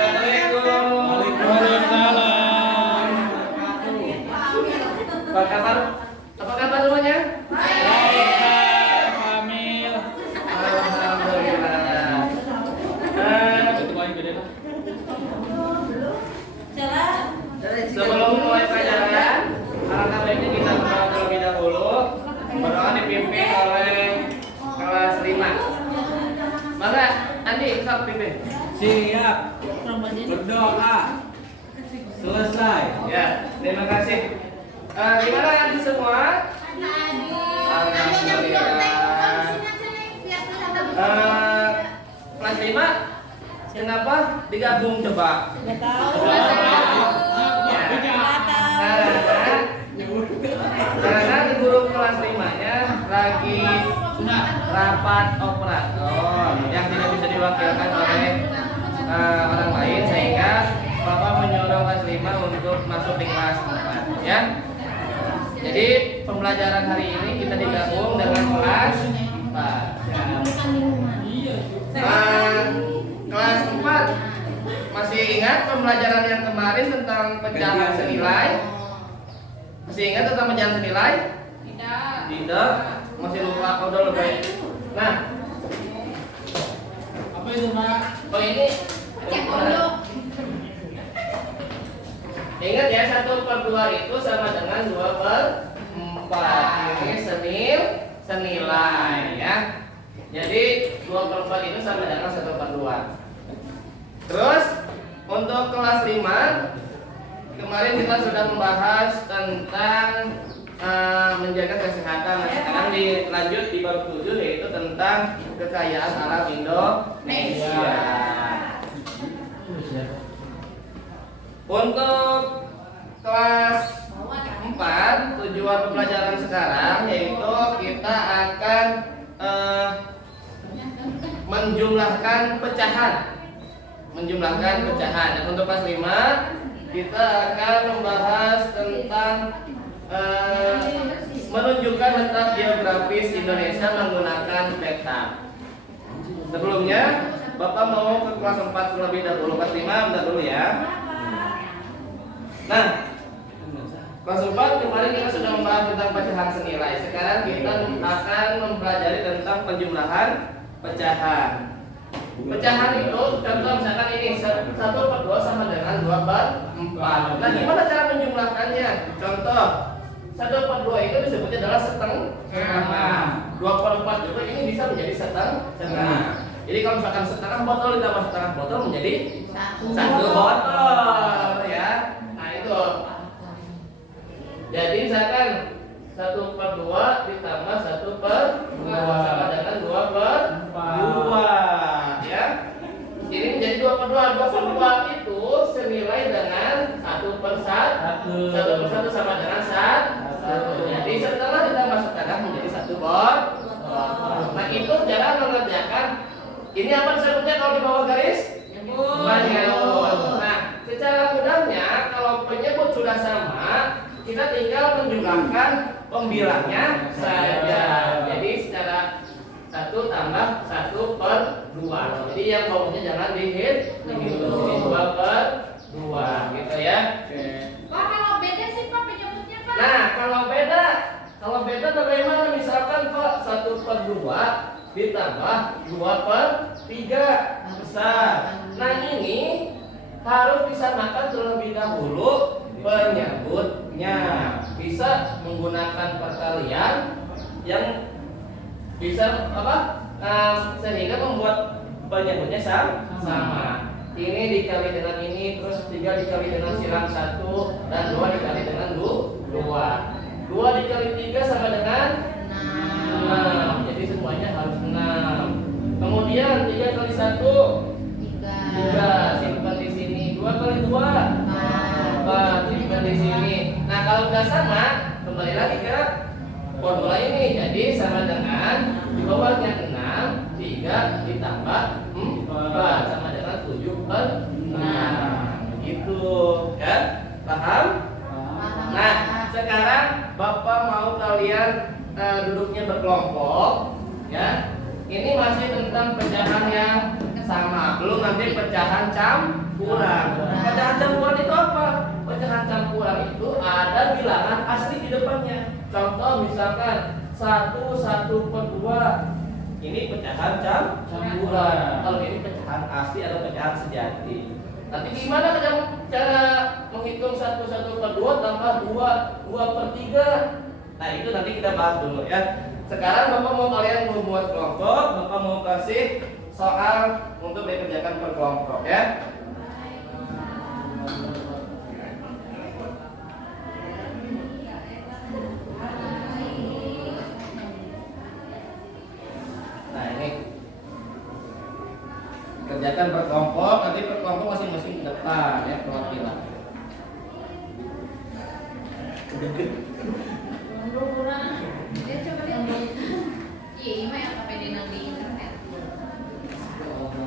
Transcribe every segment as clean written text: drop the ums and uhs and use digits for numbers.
Assalamualaikum. Waalaikumsalam. Apa kabar? Apa kabar semuanya? Baik, Pak Kamil. Alhamdulillah. Itu paling gede, Pak. Sebelum mulai pelajaran, alangkah baiknya kita berdoa terlebih dahulu. Berdoa dipimpin oleh kelas 5. Maka Andi, sok pimpin. Siap. Berdoa. Selesai. Ya, terima kasih. Gimana Andi semua? Alhamdulillah. Kelas 5 kenapa digabung coba? Karena di guru kelas 5-nya lagi rapat operator yang tidak bisa diwakilkan oleh orang lain, sehingga Bapak menyuruh kelas 5 untuk masuk di kelas 4 ya. Jadi pembelajaran hari ini kita digabung dengan kelas 4 ya. Kelas 4 masih ingat pembelajaran yang kemarin tentang pecahan senilai? Masih ingat tentang pecahan senilai? Tidak. Masih lupa? Oh, udah lupa ya? Nah, Apa itu, Pak? oh ini ingat ya, 1/2 itu sama dengan 2/4. Ini senilai ya. Jadi 2/4 itu sama dengan 1/2. Terus untuk kelas 5 kemarin kita sudah membahas tentang menjaga kesehatan. Nah, sekarang dilanjut di bab 7, yaitu tentang kekayaan alam Indonesia. Untuk kelas 4 tujuan pembelajaran sekarang yaitu kita akan menjumlahkan pecahan. Dan untuk kelas 5 kita akan membahas tentang menunjukkan letak geografis Indonesia menggunakan peta. Sebelumnya Bapak mau ke kelas 4 terlebih dahulu. Kelas 5 bentar dulu ya. Nah, kelas 4 kemarin kita sudah membahas tentang pecahan senilai. Sekarang kita akan mempelajari tentang penjumlahan pecahan. Pecahan itu contoh misalkan ini 1/2 sama dengan 2/4. Nah, gimana cara menjumlahkannya? Contoh 1/2 itu disebutnya adalah setengah. 2/4 juga ini bisa menjadi setengah. Jadi kalau misalkan setengah botol ditambah setengah botol menjadi satu botol ya. Nah itu. Jadi misalkan 1/2 ditambah 1/2 sama dengan 2/2 ya. Ini menjadi 2/2. 2/2 itu senilai dengan 1/1. 1/1 sama dengan 1. Jadi setengah ditambah setengah menjadi 1 botol. Nah itu cara mengerjakan. Ini apa disebutnya kalau di bawah garis? Penyebut. Nah, secara mudahnya kalau penyebut sudah sama, kita tinggal menjumlahkan pembilangnya saja. Jadi secara 1 tambah 1/2. Jadi yang bawahnya jangan dihitung. Jadi 2/2 gitu ya. Pak, kalau beda sih Pak penyebutnya Pak. Nah, kalau beda bagaimana? Misalkan Pak 1/2 ditambah 2/3 besar. Nah ini harus disamakan terlebih dahulu penyebutnya. Bisa menggunakan perkalian yang bisa sehingga membuat penyebutnya sama. Ini dikali dengan ini, terus 3 dikali dengan silang 1, dan 2 dikali dengan 2. 2 dikali 3 sama dengan 6. Jadi semuanya harus 6. Kemudian 3 kali 1 3, simpan di sini. 2 kali 2 4, simpan di sini. Nah, kalau udah sama, kembali lagi ke formula ini. Jadi sama dengan di bawahnya 6, 3 ditambah 4 sama dengan 7/6. Gitu, ya? Paham? Nah, sekarang Bapak mau kalian duduknya berkelompok, ya. Ini masih tentang pecahan yang sama. Belum nanti pecahan campuran. Pecahan campuran itu apa? Pecahan campuran itu ada bilangan asli di depannya. Contoh misalkan 1/2. Ini pecahan campuran. Kalau ini pecahan asli atau pecahan sejati. Nanti gimana cara menghitung 1/2 tambah 2/3? Nah itu nanti kita bahas dulu ya. Sekarang Bapak mau kalian membuat kelompok, Bapak mau kasih soal untuk dikerjakan per kelompok ya. Nah ini kerjakan per kelompok, nanti per kelompok masing-masing ke depan ya perwakilan.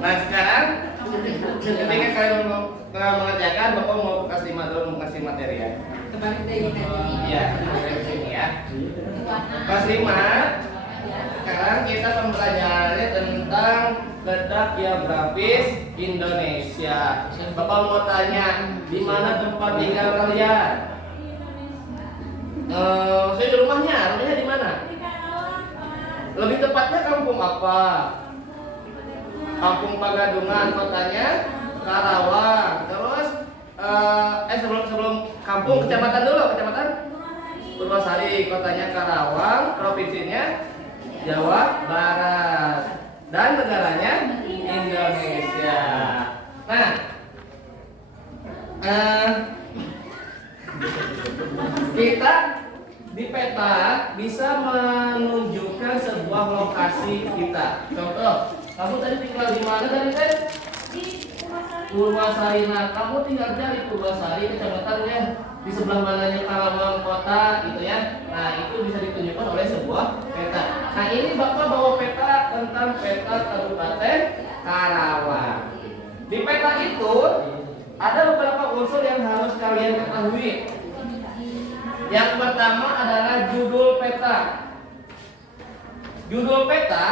Nah sekarang ketika kalian mau mengerjakan, Bapak mau kasih dulu mau kasih materi ya. Iya, dari sini ya. Kelas 5. Sekarang kita pembelajarannya tentang letak geografis Indonesia. Bapak mau tanya, di mana tempat tinggal kalian? Saya di rumahnya di mana? Lebih tepatnya kampung apa? Kampung Pagadungan, kotanya Karawang. Terus sebelum kampung, kecamatan dulu, kecamatan Purwasari, kotanya Karawang, provinsinya Jawa Barat, dan negaranya Indonesia. Nah, kita di peta bisa menunjukkan sebuah lokasi kita. Contoh, kamu tadi tinggal di mana tadi teh? Di Purwasari. Nah, kamu tinggal di Purwasari, kecamatan ya. Di sebelah mananya Karawang kota gitu ya. Nah, itu bisa ditunjukkan oleh sebuah peta. Nah, ini Bapak bawa peta tentang peta Kabupaten Karawang. Di peta itu ada beberapa unsur yang harus kalian ketahui. Yang pertama adalah judul peta. Judul peta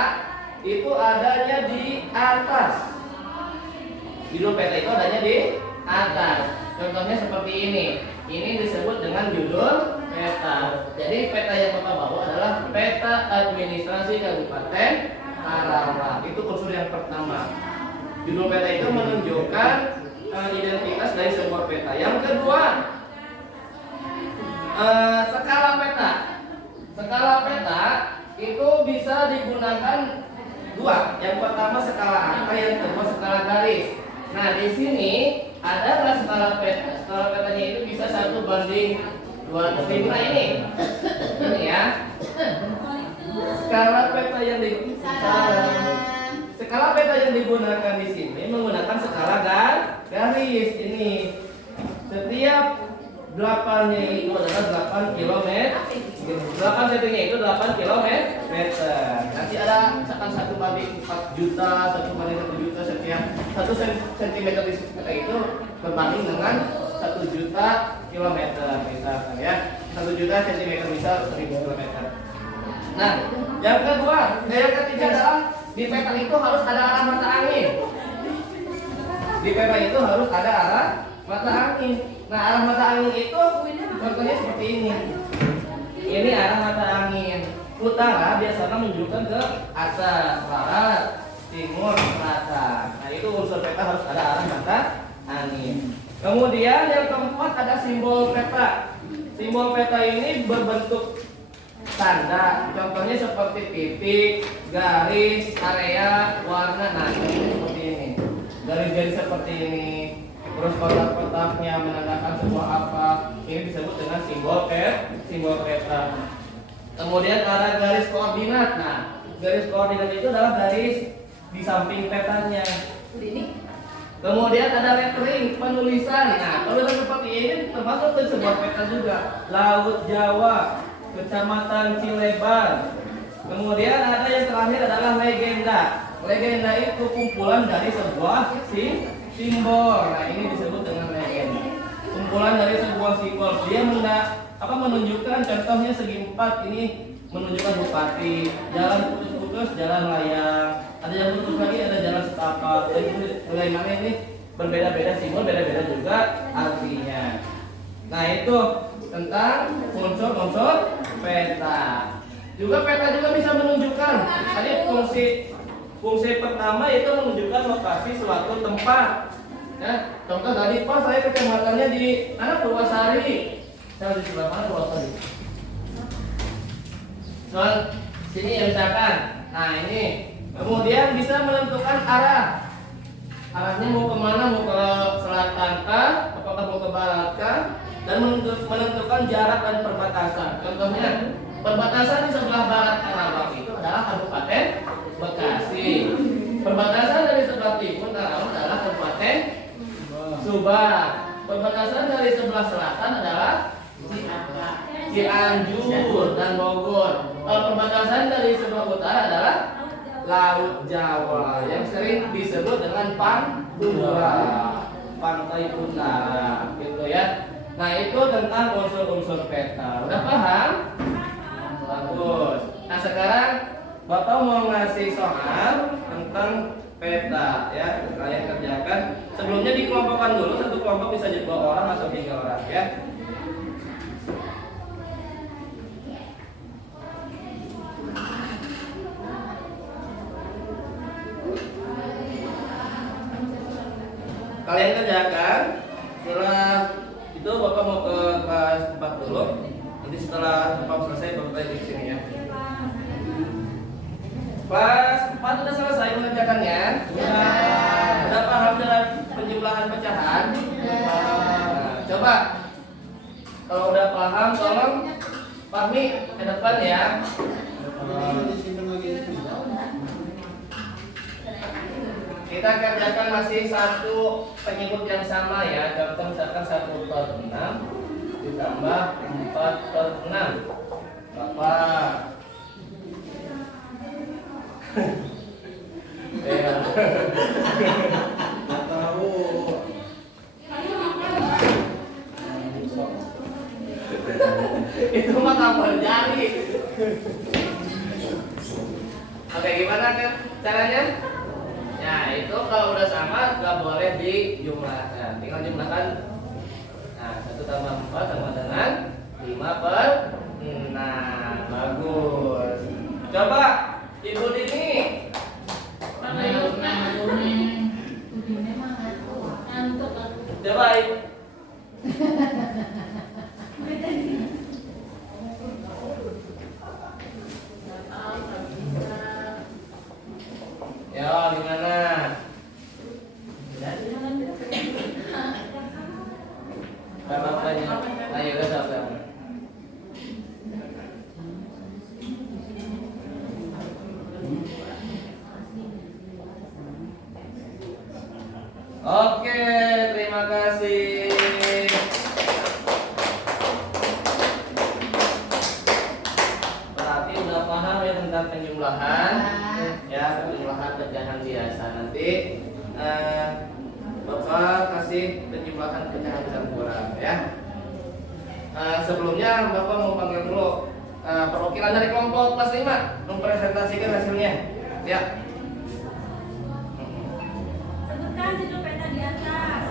itu adanya di atas. Judul peta itu adanya di atas. Contohnya seperti ini. Ini disebut dengan judul peta. Jadi peta yang Bapak bawa adalah peta administrasi Kabupaten Karawang. Itu unsur yang pertama. Judul peta itu menunjukkan identitas dari sebuah peta. Yang kedua, skala peta. Skala peta itu bisa digunakan dua. Yang pertama skala angka, yang kedua skala garis. Nah, di sini ada nggak skala peta? Skala petanya itu bisa 1/205 ini. Ini ya. Skala peta yang digunakan di sini menggunakan skala garis ini. Setiap 8-nya itu adalah 8 km. 8 cm-nya itu 8 km. Nanti ada misalkan 1/4 juta, 1/1 juta, setiap 1 cm di peta itu berbanding dengan 1 juta kilometer misalkan ya. 1 juta cm misal 1000 km. Nah, yang ketiga adalah di peta itu harus ada arah mata angin. Di peta itu harus ada arah mata angin. Nah, arah mata angin itu contohnya seperti ini. Ini arah mata angin. Utara biasanya menunjukkan ke atas, barat, timur, selatan. Nah, itu unsur peta harus ada arah mata angin. Kemudian yang keempat ada simbol peta. Simbol peta ini berbentuk tanda. Contohnya seperti titik, garis, area, warna. Nah, ini seperti ini. Garis-garis seperti ini. Terus kotak-kotaknya menandakan sebuah apa. Ini disebut dengan simbol peta. Kemudian arah garis koordinat. Nah, garis koordinat itu adalah garis di samping petanya. Kemudian ada lettering, penulisan. Nah, penulisan seperti ini termasuk ke sebuah peta juga. Laut Jawa, Kecamatan Cilebar. Kemudian ada yang terakhir adalah legenda. Legenda itu kumpulan dari sebuah simbol. Nah, ini disebut dengan legenda. Kumpulan dari sebuah simbol. Dia menunjukkan, contohnya segi 4 ini menunjukkan bupati, jalan putus putus jalan layang, ada yang putus lagi ada jalan setapak. Jadi bagaimana ini berbeda-beda simbol, beda-beda juga artinya. Nah itu tentang unsur-unsur peta. Juga peta juga bisa menunjukkan. Tadi fungsi pertama itu menunjukkan lokasi suatu tempat. Ya, contoh tadi pas saya kecamatannya di mana Purwasari. Saya di sebelah mana Purwasari? Soal sini ya misalkan. Nah ini kemudian bisa menentukan arah. Arahnya mau kemana? Mau ke selatan kah? Apakah mau ke barat kah? Dan menentukan jarak dan perbatasan. Contohnya perbatasan di sebelah barat Karawang itu adalah Kabupaten Bekasi. Perbatasan dari sebelah timur Karawang adalah Kabupaten Subang. Perbatasan dari sebelah selatan adalah Cianjur dan Bogor. Perbatasan dari sebelah utara adalah Laut Jawa yang sering disebut dengan Pantura, Pantai Utara, gitu ya. Nah itu tentang unsur-unsur peta. Udah paham? Bagus. Nah sekarang Bapak mau ngasih soal tentang peta ya. Kalian kerjakan. Sebelumnya dikelompokkan dulu, satu kelompok bisa jadi 2 orang atau 3 orang ya. Kalian kerjakan. Setelah itu Bapak mau ke kelas 4 dulu. Nanti setelah Bapak selesai Bapak balik di sini ya. Kelas 4 sudah selesai mengerjakannya? Ya. Sudah paham dengan penjumlahan pecahan? Ya. Nah, coba kalau udah paham tolong Fahmi ke depan ya. Kita kerjakan masih satu penyebut yang sama ya. Contoh misalkan 1/6 ditambah 4/6. Bapak. Ya. Nggak tahu. Itu mah tambal jari. Oke, gimana kan caranya? Ya itu kalau udah sama nggak boleh dijumlahkan, tinggal jumlahkan. Nah 1 tambah 4 sama dengan 5/6. Bagus. Coba Ibu Dini. Coba Ibu. Ya, gimana? Ayo ke sana. Oke, terima kasih. Berarti udah paham ya tentang penjumlahan. Ya, penjumlahan pecahan biasa. Nanti Bapak kasih penjumlahan pecahan campuran ya. Sebelumnya Bapak mau panggil dulu perwakilan dari kelompok kelas 5 mempresentasikan hasilnya. Ya. Sebutkan judul peta di atas.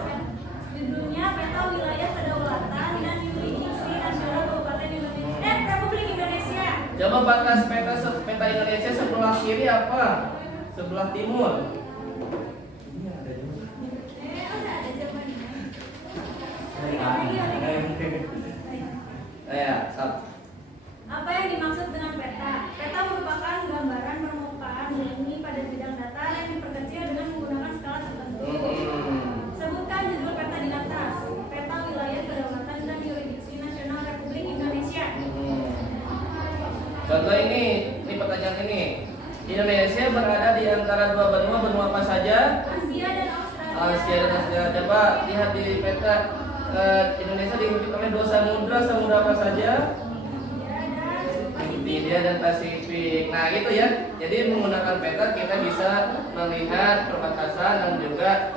Judulnya peta wilayah kedaulatan dan yurisdiksi nasional Kabupaten Indonesia. Republik Indonesia. Coba batas peta Indonesia sebelah kiri apa? Sebelah timur. Ada jawabannya. Ya, satu. Apa yang dimaksud dengan peta? Peta merupakan gambaran permukaan bumi pada bidang datar yang diperkecil dengan menggunakan skala tertentu. Sebutkan judul peta di atas. Peta wilayah kedaulatan dan yurisdiksi nasional Republik Indonesia. Contoh ini pertanyaan ini. Indonesia berada di antara 2 benua, benua apa saja? Asia dan Australia. Asia dan Australia. Coba lihat di peta Indonesia diliputi oleh 2 samudra. Samudra apa saja? India dan Pasifik. Nah gitu ya. Jadi menggunakan peta kita bisa melihat perbatasan dan juga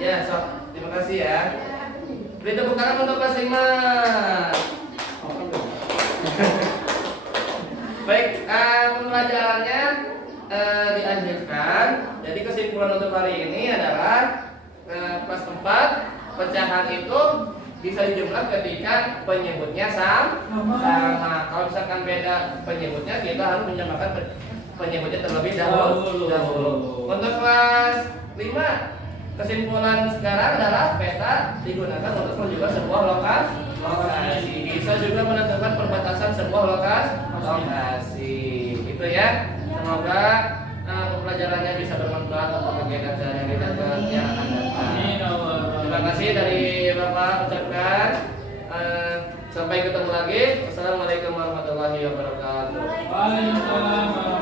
ya sok. Terima kasih ya. Beri tepuk tangan untuk kelas 5. Baik, pembelajarannya dianjurkan. Jadi kesimpulan untuk hari ini adalah kelas 4 pecahan itu bisa dijumlah ketika penyebutnya sama. Kalau misalkan beda penyebutnya, kita harus menyamakan penyebutnya terlebih dahulu. Untuk kelas 5, kesimpulan sekarang adalah peta digunakan untuk menunjukkan sebuah lokasi. Bisa juga menentukan perbatasan sebuah lokasi. Itu ya. Semoga pembelajarannya bisa bermanfaat untuk kegiatan sehari-hari dan yang akan datang. Terima kasih dari Bapak ucapkan. Sampai ketemu lagi. Wassalamualaikum warahmatullahi wabarakatuh. Waalaikumsalam.